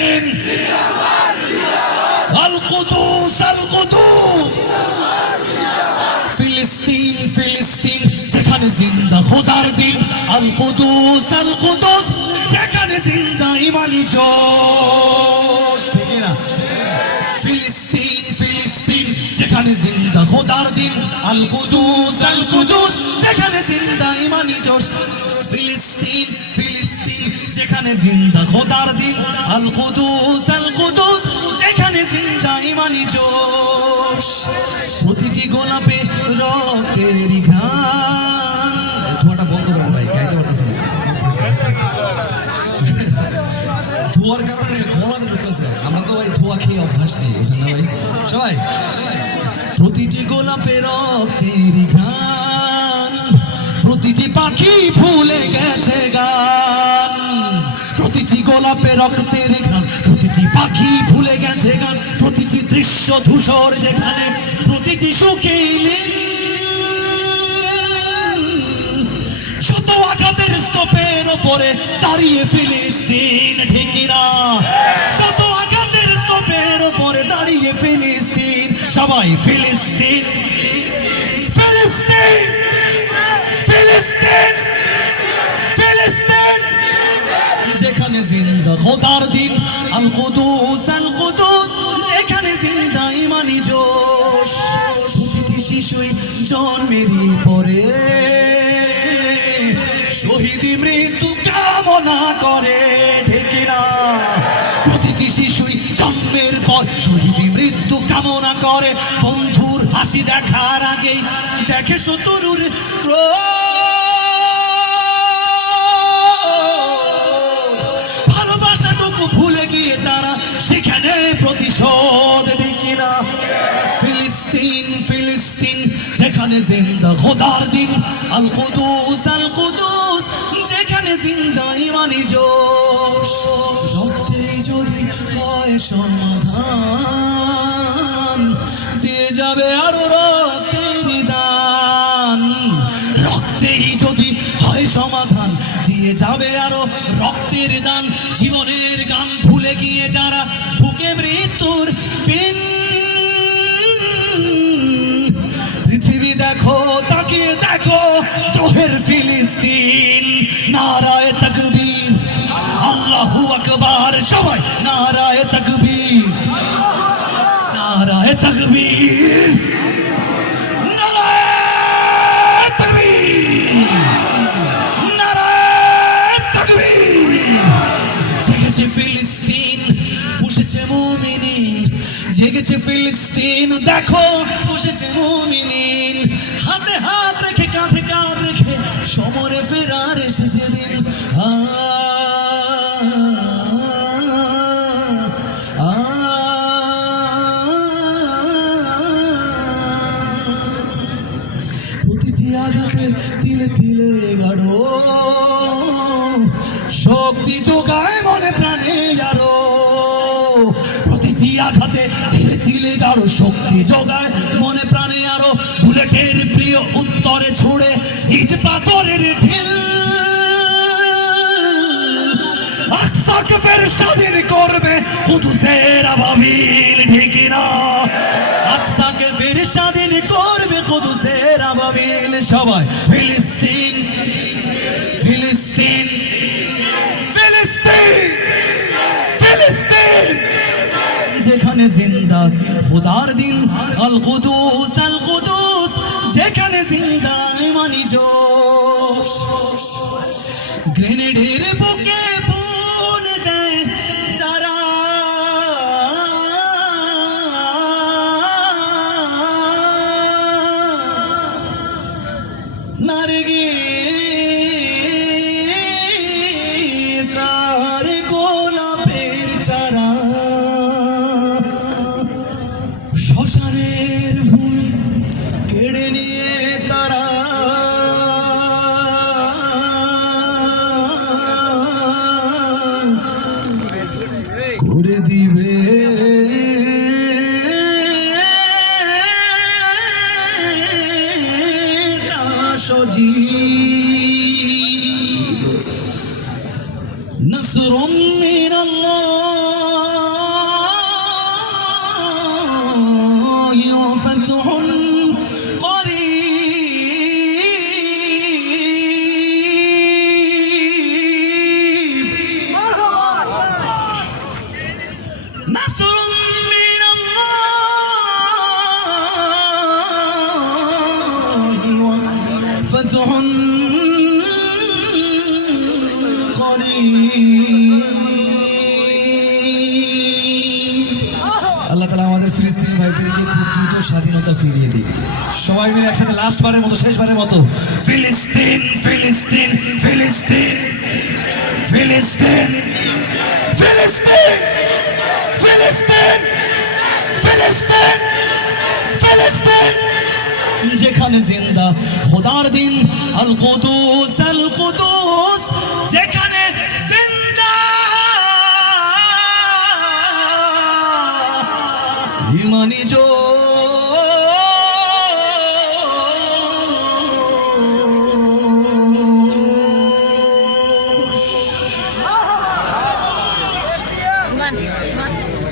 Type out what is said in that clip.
ফিলিস্তিন, আল কুদুস আল কুদুস, ফিলিস্তিন ফিলিস্তিন যেখানে জিন্দা খোদার দিন, আল কুদুস যেখানে জিন্দা ইমানি জোশ। ঠিক না? ফিলিস্তিন ফিলিস্তিন যেখানে জিন্দা খোদার দিন, আল কুদুস যেখানে জিন্দা ইমানি জোশ। ফিলিস্তিন ফিলিস্তিন যেখানে জিন্দা খোদার দিন, আল কুদুস যেখানে জিন্দা ইমানি জোশ। প্রতিটি গোলাপে রক্তেরই ঘ্রাণ। ধোঁয়াটা বন্ধ করেন ভাই, গাইতে পারতেছি না। ধোঁয়ার কারণে গলাতে ঢুকতেছে। আমরা তো ভাই ধোঁয়া খেয়ে অভ্যাস নেই, বুঝলেন না ভাই? সবাই প্রতিটি গোলাপে রক্তেরই ঘ্রাণ, প্রতিটি পাখি ভুলে গেছে গান। প্রতিটি গোলাপে রক্তের ঘ্রাণ, প্রতিটি পাখি ভুলে গেছে গান। প্রতিটি দৃশ্য ধূসর যেখানে, প্রতিটি সুখেইলেন শত আঘাতের স্তূপের উপরে দাঁড়িয়ে ফিলিস্তিন। ঠিক না? শত আঘাতের স্তূপের উপরে দাঁড়িয়ে ফিলিস্তিন। সবাই ফিলিস্তিন ফিলিস্তিন ফিলিস্তিন ফিলিস্তিন যেখানে জিন্দা খোদার দিন, আল কুদুস যেখানে জিন্দা ইমানি জোশ। প্রতিটি শিশুই জন্মেরই পরে শহীদি মৃত্যু কামনা করে। ঠিক না? প্রতিটি শিশুই জন্মের পর শহীদি মৃত্যু কামনা করে। বন্ধুর হাসি দেখার আগেই দেখে শত্রুর ভালোবাসাটুকু ভুলে গিয়ে তারা সেখানে প্রতিশোধ। ঠিক না? ফিলিস্তিন ফিলিস্তিন যেখানে জিন্দা খোদার দিন, আল কুদুস যেখানে জিন্দা ইমানি জোশ। রক্তেই যদি হয় সমাধান, দিয়ে যাবে আরো রক্তের দান। রক্তেই যদি হয় সমাধান, দিয়ে যাবে আরো রক্তের দান। জীবনের গান ভুলে গিয়ে যারা বুকে মৃত্যুর পিন, পৃথিবী দেখো তাকিয়ে দেখো দ্রোহের ফিলিস্তিন। নারায়ে তাকবীর, আল্লাহু আকবার। সবাই নারায়ে তাকবীর, নারায়ে তাকবীর, নারায়ে তাকবীর, নারায়ে তাকবীর। জেগেছে ফিলিস্তিন, বসেছে মুমিনিন। জেগেছে ফিলিস্তিন, দেখো বসেছে মুমিনিন। হাতে হাত রেখে কাঁধে কাঁধ রেখে সমরে ফেরার এসেছে দিন। প্রতিটি আঘাতে তিলে তিলে গাঢ় শক্তি যোগায় মনে প্রাণে আরো। প্রতিটি আঘাতে তিলে তিলে গাঢ় শক্তি যোগায় মনে প্রাণে আরো। বুলেটের প্রিয় উত্তরে ছুড়ে ইট পাথরের ঢিল, আকসাকে ফের স্বাধীন করবে কুদুসের আবাবিল। ঠিক না? আকসাকে ফের স্বাধীন করবে কুদুসের আবাবিল। সবাই ফিলিস্তিন ফিলিস্তিন ফিলিস্তিন ফিলিস্তিন যেখানে জিন্দা খোদার দিন, আল কুদুস যেখানে জিন্দা ইমানি জোশ। গ্রেনেডের বুকে বুন দেয় যারা, নারগিসার গোলাপের চারা, শ্মশানের ভূমি কেড়ে নিয়ে তারা করে দিবে সজীব। নাসরুম মিনাল্লাহ নাসরুম মিনাল্লাহি ওয়া ফাতহুন আল্লাহ তাআলা আমাদের ফিলিস্তিনি ভাইদেরকে খুব দ্রুত স্বাধীনতা ফিরিয়ে দিন। সবাই মিলে একসাথে লাস্টবারের মতো, শেষবারের মতো, ফিলিস্তিন ফিলিস্তিন ফিলিস্তিন ফিলিস্তিন ফিলিস্তিন ফিলিস্তিন ফিলিস্তিন ফিলিস্তিন, যেখানে জিন্দা খোদার দিন, আল কুদুস যেখানে জিন্দা ইমানি জোর।